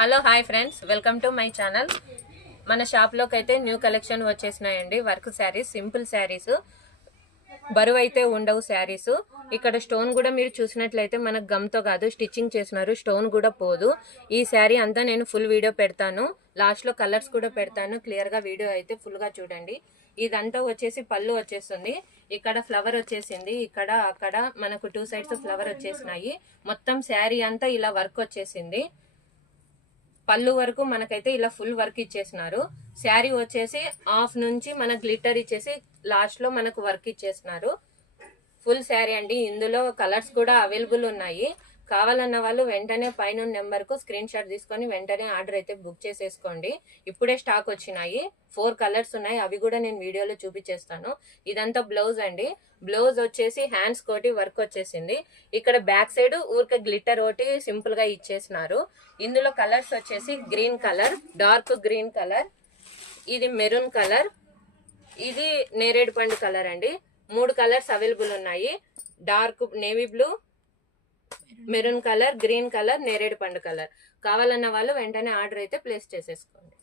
Hello hi friends, welcome to my channel. మన షాప్లోకి అయితే న్యూ కలెక్షన్ వచ్చేసినాయండి. వర్క్ శారీస్, సింపుల్ శారీస్, బరువు అయితే ఉండవు శారీస్. ఇక్కడ స్టోన్ కూడా మీరు చూసినట్లయితే మనకు గమ్తో కాదు స్టిచ్చింగ్ చేసినారు, స్టోన్ కూడా పోదు. ఈ శారీ అంతా నేను ఫుల్ వీడియో పెడతాను, లాస్ట్లో కలర్స్ కూడా పెడతాను. క్లియర్గా వీడియో అయితే ఫుల్గా చూడండి. ఇదంతా వచ్చేసి పళ్ళు వచ్చేస్తుంది. ఇక్కడ ఫ్లవర్ వచ్చేసింది, ఇక్కడ అక్కడ మనకు 2 సైడ్స్ ఫ్లవర్ వచ్చేసినాయి. మొత్తం శారీ అంతా ఇలా వర్క్ వచ్చేసింది. పళ్ళు వరకు మనకైతే ఇలా ఫుల్ వర్క్ ఇచ్చేసినారు. శారీ వచ్చేసి హాఫ్ నుంచి మన గ్లిటర్ ఇచ్చేసి లాస్ట్ లో మనకు వర్క్ ఇచ్చేసినారు. ఫుల్ శారీ అండి. ఇందులో కలర్స్ కూడా అవైలబుల్ ఉన్నాయి. కావాలన్న వాళ్ళు వెంటనే పైన నెంబర్ కు స్క్రీన్ షాట్ తీసుకొని వెంటనే ఆర్డర్ అయితే బుక్ చేసేసుకోండి. ఇప్పుడే స్టాక్ వచ్చినాయి. 4 కలర్స్ ఉన్నాయి, అవి కూడా నేను వీడియోలో చూపించేస్తాను. ఇదంతా బ్లౌజ్ అండి. బ్లౌజ్ వచ్చేసి హ్యాండ్స్ కోటి వర్క్ వచ్చేసింది. ఇక్కడ బ్యాక్ సైడ్ ఊరికే గ్లిటర్ ఒకటి సింపుల్ గా ఇచ్చేసినారు. ఇందులో కలర్స్ వచ్చేసి green colour, dark green colour, ఇది మెరూన్ కలర్, ఇది నేరేడు పండు కలర్ అండి. 3 కలర్స్ అవైలబుల్ ఉన్నాయి. Dark navy blue, maroon colour, green colour, నేరేడు పండు కలర్. కావాలన్న వాళ్ళు వెంటనే ఆర్డర్ అయితే ప్లేస్ చేసేసుకోండి.